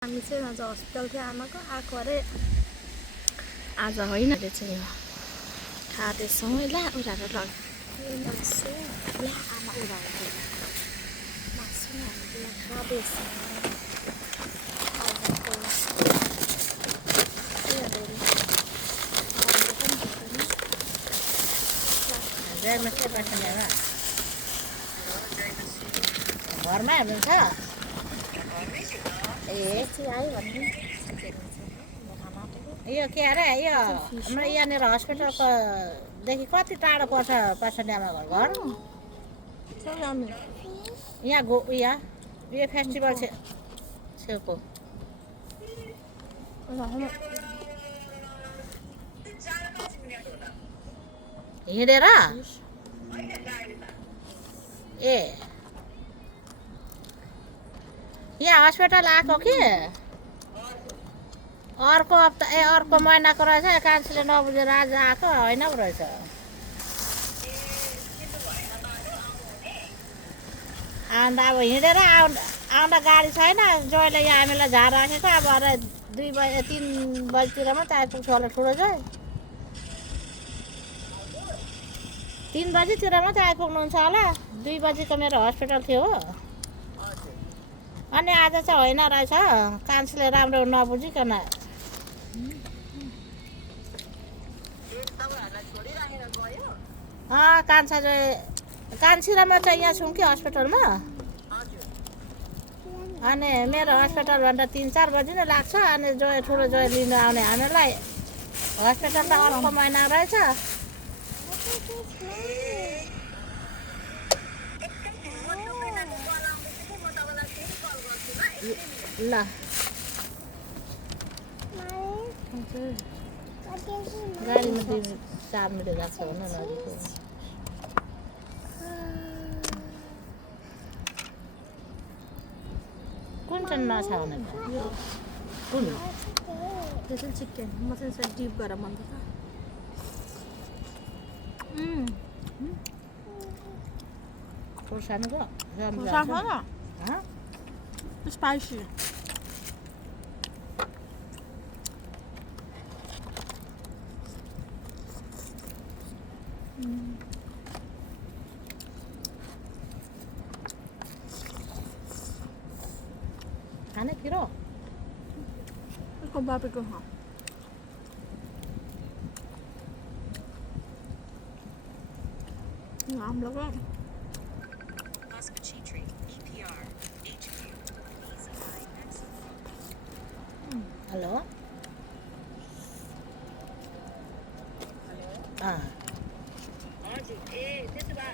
हामी चाहिँ आज हस्पिटल थियो आमाको आएको अरे आज होइन अरे चाहिँ यो खाँदैछौँ है। ला उनीहरू लग्यो मासु ला आमा उनीहरू मासु हामीले खाँदैछौँ। घरमै हुनुहुन्छ? यो के अरे यो हाम्रो यहाँनिर हस्पिटलको देखि कति टाढो पर्छ पासन्यामा घर? यहाँ यो फेस्टिभल छेउको हिँडेर ए यहाँ हस्पिटल आएको कि अर्को हप्ता अर्को महिनाको रहेछ। कान्छीले नबुझेर आज आएको होइन पो रहेछ। अन्त अब हिँडेर आउँदा गाडी छैन। जहिले यहाँ हामीलाई झार राखेको अब अरे 2 बजे 3 बजीतिर मात्रै आइपुग्छ होला। ठुलो जोइ 3 बजीतिर मात्रै आइपुग्नुहुन्छ होला। 2 बजीको मेरो हस्पिटल थियो हो। अनि आज चाहिँ होइन रहेछ। कान्छीले राम्रो नबुझिकन कान्छी र म चाहिँ यहाँ छौँ कि हस्पिटलमा। अनि मेरो हस्पिटलभन्दा 3-4 बजी नै लाग्छ। अनि ठुलो जोइ लिन आउने हामीलाई हस्पिटल त अर्को महिना रहेछ। ल गाडीमा 4 मिनट लाग्छ भन न। कुन चाहिँ नछा भने कुन त्यो चाहिँ चिकन म चाहिँ डिप गरेर मन पर्छ। खोर्सानीको स्पाइसी खाने पिरो इसको बाबीको हाँ हम लोग हेलो हजुर ए त्यसो भए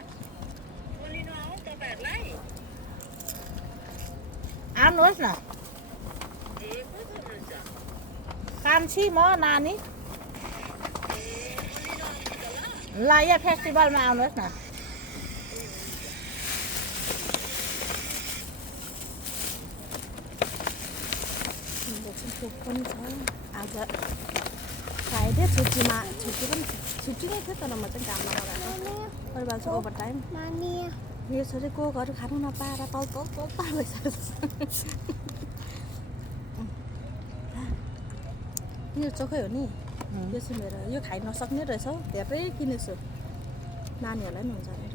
बोलिनु आऊ तपाईहरुलाई आउनुहोस् न। ए को हुनुहुन्छ? कान्छी म नानी ल यहाँ फेस्टिभलमा आउनुहोस् न। पनि छ आज फ्राइडे छुट्टी नै थियो। तर म चाहिँ काममा लगाएको परिवार चाहिँ ओभर टाइम यो छोरीको घर खानु नपाएर तल भइसकेको छ। यो चोखै हो नि। यो चाहिँ मेरो यो खाइ नसक्ने रहेछ हौ। धेरै किनेछु नानीहरूलाई पनि हुन्छ भनेर।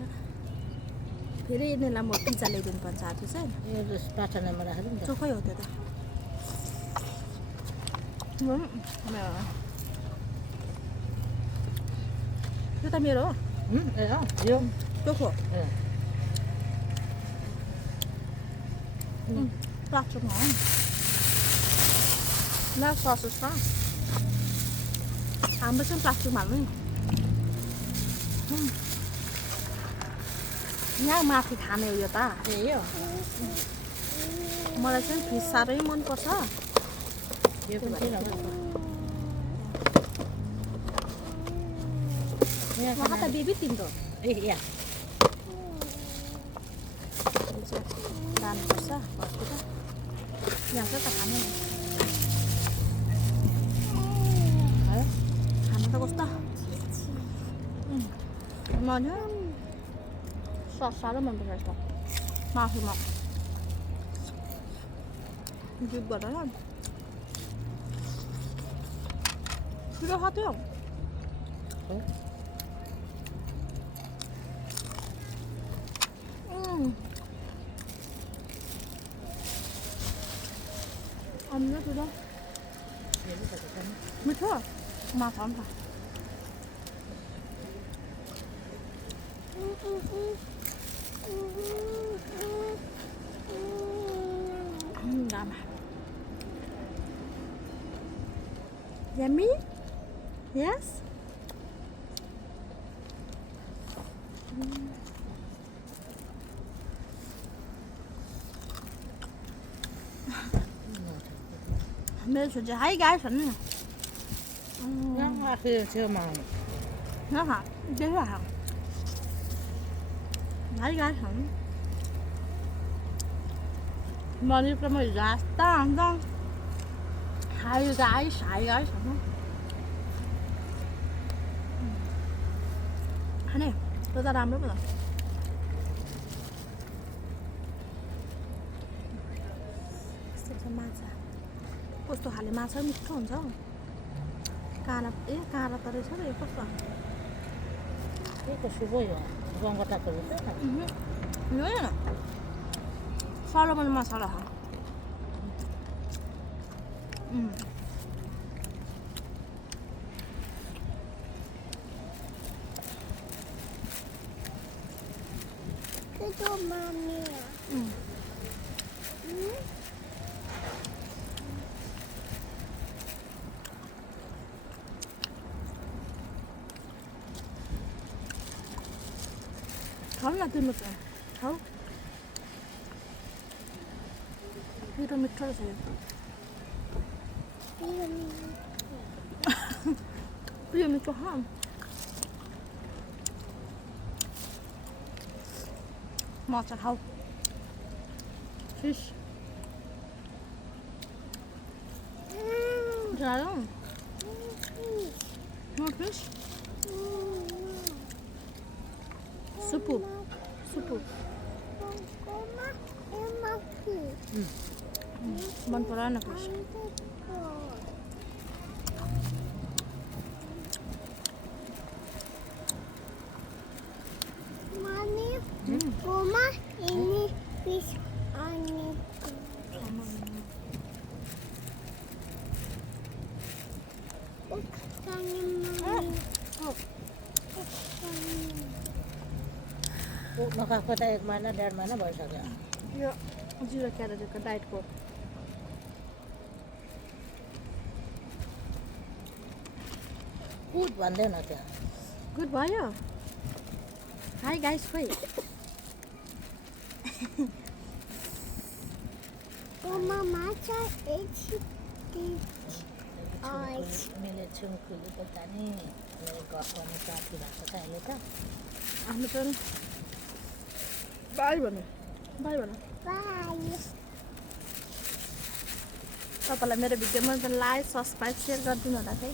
फेरि यिनीहरूलाई म पिज्जा ल्याइदिनु पर्छ आज चाहिँ। यो पाठनमा राखेर नि चोखै हो त्यो त। यो त मेरो हो। यो चोखो प्लास्टिकमा हो ल सस छ हाम्रो चाहिँ प्लास्टिकमा हाल्नु नि। यहाँ माथि खाने हो यो त। ए यो मलाई चाहिँ फिस साह्रै मनपर्छ। यो पनि वहाँ त बेबी तिम्रो ए या जानुपर्छ हस्पिटल। यहाँ चाहिँ त खाने खानु त कस्तो मन सस साह्रो मनपर्छ यस्तो मासुमा। जुट बनायो छिटो खाथ्यो अन्य छिटो मिठो माछा पनि Yummy. Yummy? Yes? मेरो छोरी हाई गाई छ नि छेउमा हाई गाई छ नि मनिको म हिजो आस्ता अन्त हाई गाई छ नि खाने त्यो त राम्रो पो त माछा कस्तो खाले माछा मिठो हुन्छ काँडा काँडा त रहेछ र यो कस्तो शुभ यो गङ्गटाको होइन सलोमन मसला हो खाऊ न तिम्रो चाहिँ खाऊ पिरो मिठो रहेछ यो पिरो मिठो खा माछा खाऊ फिस जाऊ no fish supu मन पराएन fees Mama, ini fish ani. नखाएको त 1 महिना 1.5 महिना भइसक्यो यो जिरो क्यालोरीको डाइटको गुड भन्दैन त्यो गुड भयो हाई गाइस खोइ Mama, macha is मैले छुङ्कुली बोल्दा नि मेरो घरको साथी भएको छ अहिले त हामी पनि बाई भन्नु bye. तपाईँलाई मेरो भिडियोमा लाइक सब्सक्राइब सेयर गरिदिनु होला है